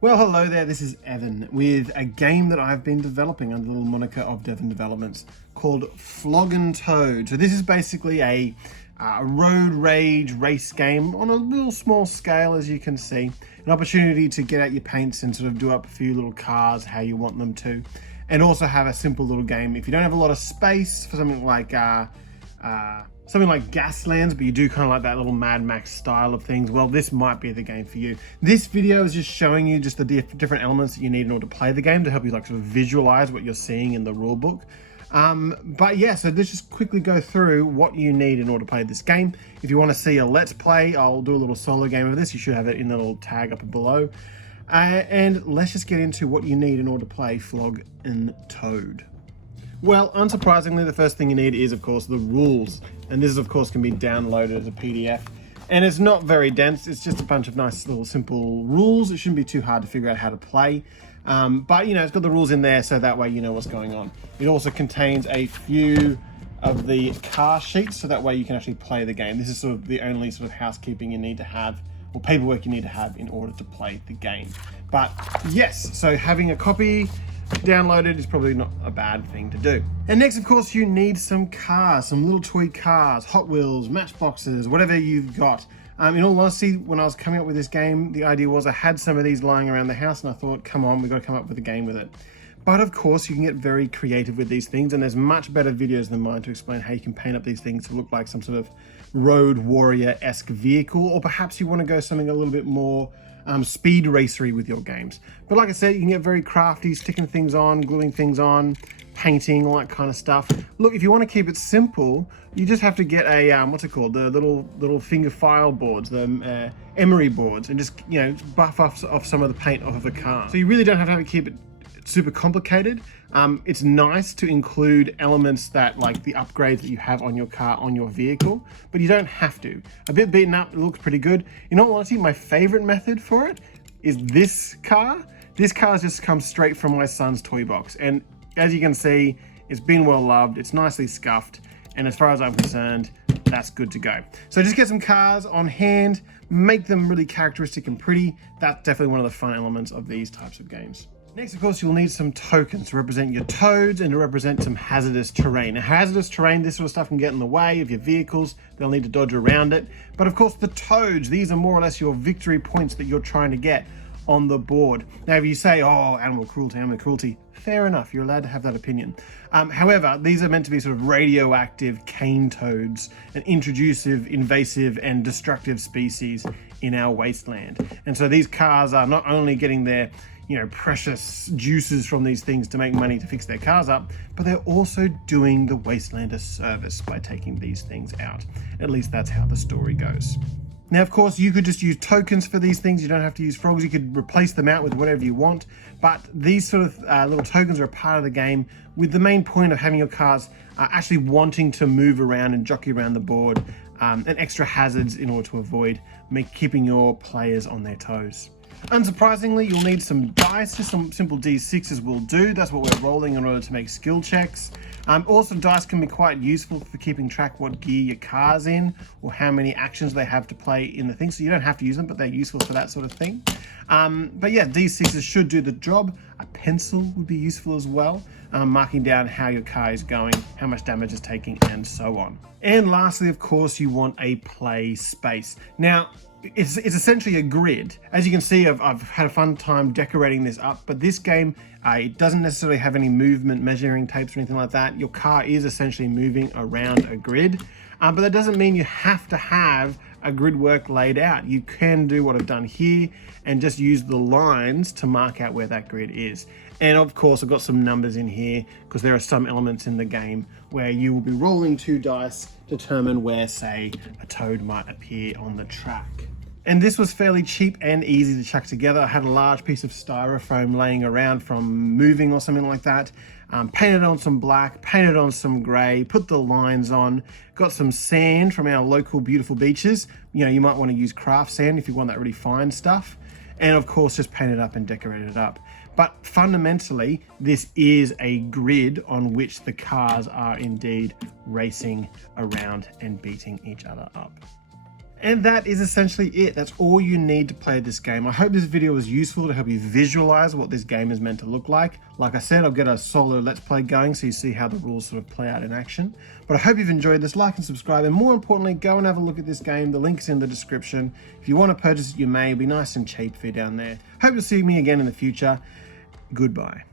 Well, hello there, this is Evan with a game that I've been developing under the little moniker of Devon Developments called Flog and Toad. So this is basically a road rage race game on a little small scale, as you can see. An opportunity to get out your paints and sort of do up a few little cars how you want them to. And also have a simple little game. If you don't have a lot of space for something like Gaslands, but you do kind of like that little Mad Max style of things, well, this might be the game for you. This video is just showing you just the different elements that you need in order to play the game to help you like sort of visualize what you're seeing in the rule book. But yeah, so let's just quickly go through what you need in order to play this game. If you want to see a let's play, I'll do a little solo game of this. You should have it in the little tag up below. And let's just get into what you need in order to play Flog and Toad. Well, unsurprisingly, the first thing you need is, of course, the rules. And this, of course, can be downloaded as a PDF. And it's not very dense. It's just a bunch of nice little simple rules. It shouldn't be too hard to figure out how to play. But, you know, it's got the rules in there so that way you know what's going on. It also contains a few of the car sheets so that way you can actually play the game. This is sort of the only sort of housekeeping you need to have, or paperwork you need to have in order to play the game. But yes, so having a copy downloaded is probably not a bad thing to do. And next, of course, you need some cars, some little toy cars, Hot Wheels, Matchboxes, whatever you've got. In all honesty, when I was coming up with this game, the idea was I had some of these lying around the house and I thought, come on, we've got to come up with a game with it. But of course, you can get very creative with these things, and there's much better videos than mine to explain how you can paint up these things to look like some sort of road warrior-esque vehicle, or perhaps you want to go something a little bit more speed racery with your games. But like I said, you can get very crafty, sticking things on, gluing things on, painting, all that kind of stuff. Look, if you want to keep it simple, you just have to get a what's it called, the little finger file boards, the emery boards, and just, you know, buff off some of the paint off of a car. So you really don't have to keep it super complicated. It's nice to include elements that, like the upgrades that you have on your car, on your vehicle, but you don't have to. A bit beaten up, it looks pretty good. In all honesty, my favorite method for it is this car. This car just comes straight from my son's toy box, and as you can see, it's been well loved, it's nicely scuffed, and as far as I'm concerned, that's good to go. So just get some cars on hand, make them really characteristic and pretty. That's definitely one of the fun elements of these types of games. Next, of course, you'll need some tokens to represent your toads and to represent some hazardous terrain. Now, hazardous terrain, this sort of stuff can get in the way of your vehicles. They'll need to dodge around it. But of course, the toads, these are more or less your victory points that you're trying to get on the board. Now, if you say, oh, animal cruelty, fair enough, you're allowed to have that opinion. However, these are meant to be sort of radioactive cane toads, an intrusive, invasive, and destructive species in our wasteland. And so these cars are not only getting their, you know, precious juices from these things to make money to fix their cars up, but they're also doing the wasteland a service by taking these things out. At least that's how the story goes. Now, of course, you could just use tokens for these things. You don't have to use frogs. You could replace them out with whatever you want. But these sort of little tokens are a part of the game, with the main point of having your cars actually wanting to move around and jockey around the board, and extra hazards in order to avoid keeping your players on their toes. Unsurprisingly, you'll need some dice. Just some simple D6s will do. That's what we're rolling in order to make skill checks. Also, dice can be quite useful for keeping track what gear your car's in, or how many actions they have to play in the thing. So you don't have to use them, but they're useful for that sort of thing. But yeah, D6s should do the job. A pencil would be useful as well, marking down how your car is going, how much damage it's taking, and so on. And lastly, of course, you want a play space. Now, it's essentially a grid. As you can see, I've had a fun time decorating this up, but this game, it doesn't necessarily have any movement measuring tapes or anything like that. Your car is essentially moving around a grid, but that doesn't mean you have to have a grid work laid out. You can do what I've done here and just use the lines to mark out where that grid is. And of course, I've got some numbers in here because there are some elements in the game where you will be rolling 2 dice to determine where, say, a toad might appear on the track. And this was fairly cheap and easy to chuck together. I had a large piece of styrofoam laying around from moving or something like that. Painted on some black, painted on some gray, put the lines on, got some sand from our local beautiful beaches. You know, you might want to use craft sand if you want that really fine stuff. And of course, just paint it up and decorate it up. But fundamentally, this is a grid on which the cars are indeed racing around and beating each other up. And that is essentially it. That's all you need to play this game. I hope this video was useful to help you visualize what this game is meant to look like. Like I said, I'll get a solo let's play going so you see how the rules sort of play out in action. But I hope you've enjoyed this. Like and subscribe, and more importantly, go and have a look at this game. The link's in the description. If you want to purchase it, you may. It'll be nice and cheap for you down there. Hope you'll see me again in the future. Goodbye.